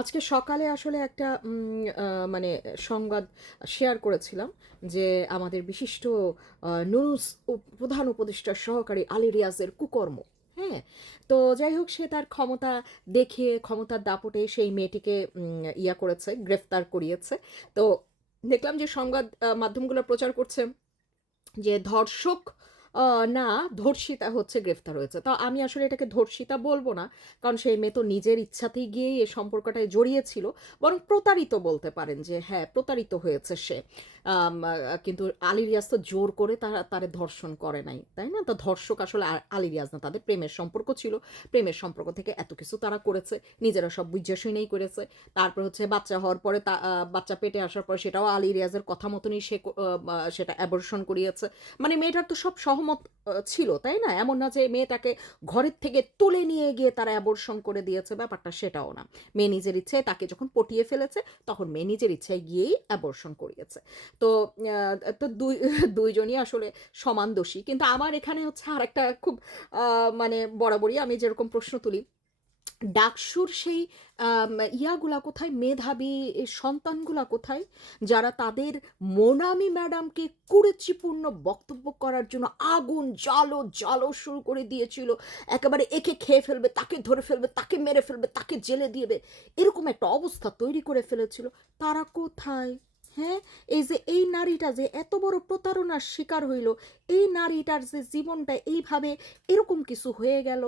আজকে সকালে আসলে একটা মানে সংবাদ শেয়ার করেছিলাম যে আমাদের বিশিষ্ট নুরুস প্রধান উপদেষ্টা সহকারী আলী রিয়াজের কুকর্ম হ্যাঁ? তো যাই হোক, সে তার ক্ষমতা দেখিয়ে ক্ষমতার দাপটে সেই মেয়েটিকে ইয়া করেছে, গ্রেফতার করিয়েছে। তো দেখলাম যে সংবাদ মাধ্যমগুলো প্রচার করছে যে ধর্ষক না, ধর্ষিতা হচ্ছে গ্রেফতার হয়েছে। তা আমি আসলে এটাকে ধর্ষিতা বলব না, কারণ সেই মেয়ে তো নিজের ইচ্ছাতেই গিয়েই এ সম্পর্কটায় জড়িয়েছিল বরং প্রতারিত বলতে পারেন যে হ্যাঁ প্রতারিত হয়েছে সে। কিন্তু আলী রিয়াজ তো জোর করে তারা, তারে ধর্ষণ করে নাই, তাই না? তো ধর্ষক আসলে আলী রিয়াজ না, তাদের প্রেমের সম্পর্ক ছিল। প্রেমের সম্পর্ক থেকে এত কিছু তারা করেছে, নিজেরা সব বুঝে শুনেই করেছে। তারপর হচ্ছে বাচ্চা হওয়ার পরে তা বাচ্চা পেটে আসার পরে সেটাও আলী রিয়াজের কথা মতনই সে সেটা অ্যাবর্শন করিয়েছে। মানে মেয়েটার তো সব সহমত ছিল, তাই না? এমন না যে মেয়েটাকে ঘরের থেকে তুলে নিয়ে গিয়ে তারা অ্যাবর্শন করে দিয়েছে, ব্যাপারটা সেটাও না। মেয়ে নিজের ইচ্ছায় তাকে যখন পটিয়ে ফেলেছে, তখন মেয়ে নিজের ইচ্ছায় গিয়েই অ্যাবর্শন করিয়েছে। তো তো দুই, দুইজনই আসলে সমান দোষী। কিন্তু আমার এখানে হচ্ছে আর একটা খুব মানে বরাবরই আমি যেরকম প্রশ্ন তুলি, ডাকসুর সেই ইয়াগুলা কোথায়, মেধাবী সন্তানগুলা কোথায়, যারা তাদের মোনামি ম্যাডামকে কুরুচিপূর্ণ বক্তব্য করার জন্য আগুন জালো জালো শুরু করে দিয়েছিল। একেবারে একে খেয়ে ফেলবে, তাকে ধরে ফেলবে, তাকে মেরে ফেলবে, তাকে জেলে দিবে, এরকম একটা অবস্থা তৈরি করে ফেলেছিল। তারা কোথায়? হ্যাঁ? এই যে এই নারীটা যে এত বড় প্রতারণার শিকার হইল, এই নারীটার যে জীবনটা এইভাবে এরকম কিছু হয়ে গেল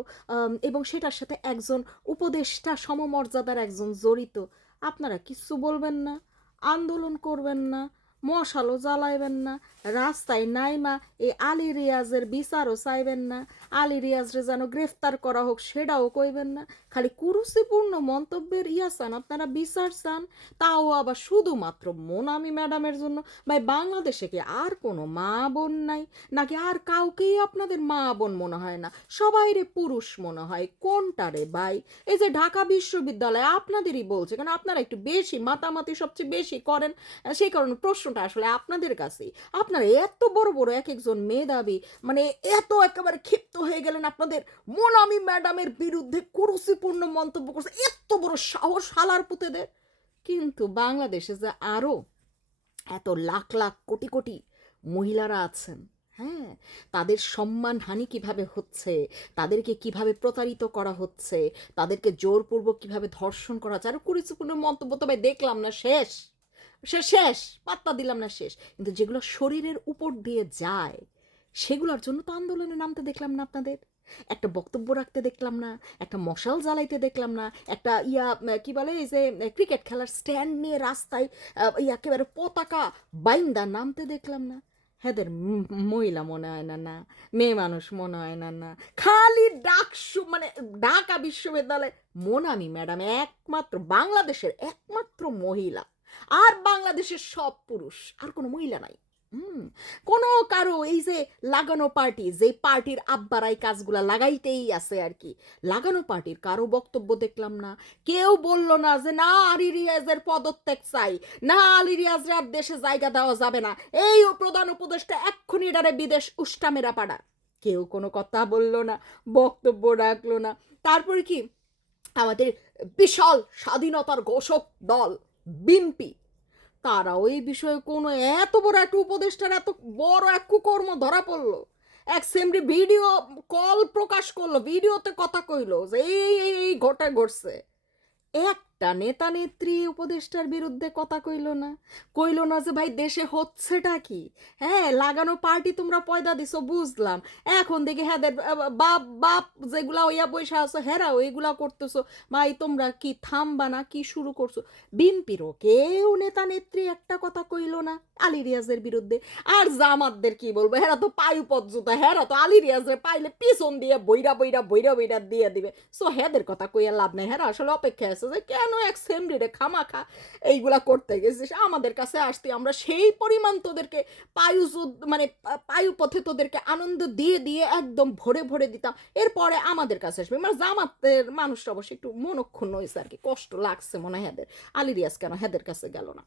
এবং সেটার সাথে একজন উপদেষ্টা সমমর্যাদার একজন জড়িত, আপনারা কিছু বলবেন না? আন্দোলন করবেন না? মশালও জ্বালাইবেন না, রাস্তায় নাইমা এই আলী রিয়াজের বিচারও চাইবেন না, আলী রিয়াজরে যেন গ্রেফতার করা হোক সেটাও কইবেন না। খালি কুরুচিপূর্ণ মন্তব্যের ইয়া চান, আপনারা বিচার চান, তাও আবার শুধুমাত্র মোনামি ম্যাডামের জন্য। ভাই, বাংলাদেশে কি আর কোনো মা বোন নাই? নাকি আর কাউকেই আপনাদের মা বোন মনে হয় না? সবাই রে পুরুষ মনে হয়, কোনটা রে ভাই? এই যে ঢাকা বিশ্ববিদ্যালয় আপনাদেরই বলছে কারণ আপনারা একটু বেশি মাতামাতি সবচেয়ে বেশি করেন? সেই কারণে প্রশ্নটা আসলে আপনাদের কাছেই। আপনারা এত বড় বড় এক একজন মেধাবী মানে এত একেবারে ক্ষিপ্ত হয়ে গেলেন আপনাদের মোনামি ম্যাডামের বিরুদ্ধে কুরুচিপূর্ণ মন্তব্য করছে, এত বড় সাহস হালার পুতেদের। কিন্তু বাংলাদেশে যে আরও এত লাখ লাখ, কোটি কোটি মহিলারা আছেন হ্যাঁ তাদের সম্মানহানি কীভাবে হচ্ছে, তাদেরকে কীভাবে প্রতারিত করা হচ্ছে, তাদেরকে জোরপূর্বক কীভাবে ধর্ষণ করা হচ্ছে, আরও কুরুচিপূর্ণ মন্তব্য তো তবে দেখলাম না, শেষ। সে শেষ পাত্তা দিলাম না শেষ। কিন্তু যেগুলো শরীরের উপর দিয়ে যায়, সেগুলোর জন্য তো আন্দোলনে নামতে দেখলাম না আপনাদের। একটা বক্তব্য রাখতে দেখলাম না, একটা মশাল জ্বালাইতে দেখলাম না, একটা ইয়া কি বলে, এই যে ক্রিকেট খেলার স্ট্যান্ড নিয়ে রাস্তায় একেবারে পতাকা বাইন্দা নামতে দেখলাম না। হেদের মহিলা মনে হয় না না। মেয়ে মানুষ মনে হয় না না। খালি ডাক শু- মানে ঢাকা বিশ্ববিদ্যালয়, মোনামি ম্যাডাম, একমাত্র বাংলাদেশের একমাত্র মহিলা। আর বাংলাদেশের সব পুরুষ, আর কোনো মহিলা নাই। হুম, কোনো কারও এই যে লাগানো পার্টি, যে পার্টির আব্বারাই কাজগুলা লাগাইতেই আছে আর কি। লাগানো পার্টির কারও বক্তব্য দেখলাম না। কেউ বলল না যে, না, আলী রিয়াজের পদত্যাগ চাই। না, আলী রিয়াজের আর দেশে জায়গা দেওয়া যাবে না। এই প্রধান উপদেষ্টা এক্ষুনি ডারে বিদেশ উষ্টামেরা পাড়া। কেউ কোনো কথা বলল না, বক্তব্য রাখল না। তারপরে কি? আমাদের বিশাল স্বাধীনতার ঘোষক দল। বিম্পি তারাও এই বিষয়ে কোনো এত বড় একটা উপদেষ্টার এত বড় এক কুকর্ম ধরা পড়ল। এক সেমরি ভিডিও কল প্রকাশ করল, ভিডিওতে কথা কইলো যে এই এই এই ঘটে ঘটছে। একটা নেতা নেত্রী উপদেষ্টার বিরুদ্ধে কথা কইলো না। কইলো না যে, ভাই, দেশে হচ্ছেটা কি? হ্যাঁ লাগানো পার্টি তোমরা পয়দা দিছো, বুঝলাম। এখন দেখি হ্যাঁ বাপ বাপ যেগুলা ওইয়া বৈশা আছো, হেরা ওইগুলা করতেছো। ভাই, তোমরা কি থামবা না? কি শুরু করছ? বিম্পিরও কেউ নেতা নেত্রী একটা কথা কইলো না আলী রিয়াজের বিরুদ্ধে। আর জামাতদের কি বলব? হেরা তো পায়ু পথ হেরা তো আলী রিয়াজের পাইলে পিছন দিয়ে বইরা বইরা বইরা বইরা দিয়ে দিবে। সো হেদের কথা কইয়া লাভ নাই। হেরা আসলে অপেক্ষা আছে যে, কেন এক সেমরিরে খামাখা এইগুলা করতে গেছিস? আমাদের কাছে আসতে, আমরা সেই পরিমাণ তোদেরকে পায়ু মানে পায়ু পথে তোদেরকে আনন্দ দিয়ে দিয়ে একদম ভরে ভরে দিতাম। এরপরে আমাদের কাছে আসবে। মানে জামাতের মানুষটা অবশ্যই একটু মনক্ষুণ্ণ হয়েছে আর কি। কষ্ট লাগছে মনে হয় আলী রিয়াজ কেন হেদের কাছে গেল না?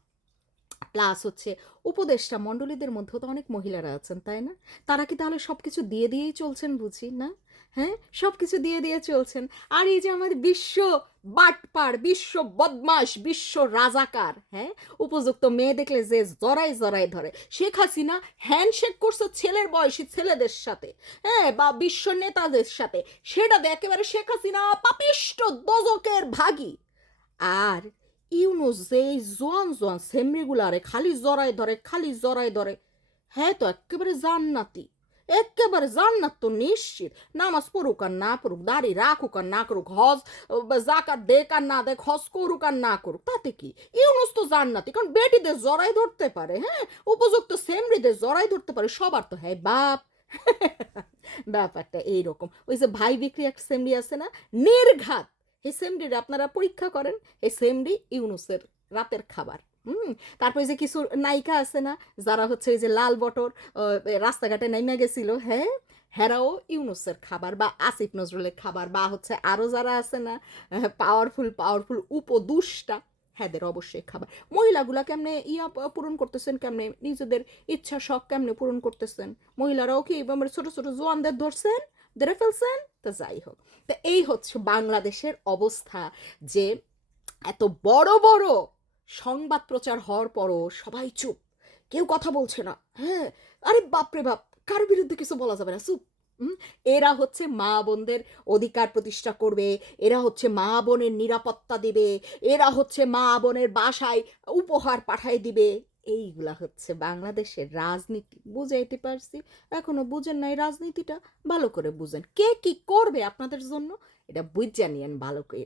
প্লাস হচ্ছে উপদেষ্টা মণ্ডলীদের মধ্যেও তো অনেক মহিলারা আছেন, তাই না? তারা কি তাহলে সব কিছু দিয়ে দিয়েই চলছেন বুঝি, না? হ্যাঁ? সব কিছু দিয়ে দিয়ে চলছেন। আর এই যে আমাদের বিশ্ব বাটপার, বিশ্ব বদমাস বিশ্ব রাজাকার হ্যাঁ? উপযুক্ত মেয়ে দেখলে যে জরাই জরাই ধরে। শেখ হাসিনা হ্যান্ডশেক করছে ছেলের বয়সী ছেলেদের সাথে হ্যাঁ? বা বিশ্ব নেতাদের সাথে। সেটা একেবারে শেখ হাসিনা পাপিষ্ট দজকের ভাগী। আর ইউনুস যে জোয়ান জোয়ান সেমরিগুলারে খালি জরাই ধরে, খালি জরাই ধরে হ্যাঁ? তো একেবারে জান্নাতি। একেবারে জান্নাত তো নিশ্চিত নামাজ পড়ুক আর না পড়ুক দাড়ি রাখুক আর না করুক হজ জাকাত দেখ আর না দেখ হজ করুক আর না করুক তাতে কি ইউনুস তো জান্নাতি কারণ বেটিদের জড়াই ধরতে পারে হ্যাঁ উপযুক্ত সেমরিদের জড়াই ধরতে পারে সবার তো হ্যাঁ বাপ ব্যাপারটা এইরকম ওই যে ভাই বিক্রি এক সেমরি আছে না নির্ঘাত এই সেমরির আপনারা পরীক্ষা করেন এই সেমরি ইউনুসের রাতের খাবার হুম, তারপরে যে কিছু নায়িকা আছে না, যারা হচ্ছে এই যে লাল বটর রাস্তাঘাটে নেমে গেছিল হ্যাঁ? হেরাও ইউনুসের খাবার বা আসিফ নজরুলের খাবার বা হচ্ছে আরও যারা আছে না পাওয়ারফুল পাওয়ারফুল উপদুষ্টা হ্যাঁদের অবশ্যই খাবার। মহিলাগুলা কেমনে ইয়া পূরণ করতেছেন কেমনে? নিজেদের ইচ্ছা শখ কেমনে পূরণ করতেছেন? মহিলারাও কি এবার ছোট ছোট জোয়ানদের ধরছেন? ধরে ফেলছেন? তো যাই হোক। তো এই হচ্ছে বাংলাদেশের অবস্থা যে এত বড় বড় সংবাদ প্রচার হওয়ার পরও সবাই চুপ। কেউ কথা বলছে না। হ্যাঁ আরে বাপরে বাপ, কার বিরুদ্ধে কিছু বলা যাবে না? চুপ? এরা হচ্ছে মা বোনদের অধিকার প্রতিষ্ঠা করবে, এরা হচ্ছে মা বোনের নিরাপত্তা দিবে, এরা হচ্ছে মা বোনের বাসায় উপহার পাঠায় দিবে। এইগুলা হচ্ছে বাংলাদেশের রাজনীতি। বুঝাইতে পারছি, এখনও বুঝেন নাই রাজনীতিটা? ভালো করে বুঝেন। কে কি করবে আপনাদের জন্য? এটা বুঝ জানিয়েন ভালো করে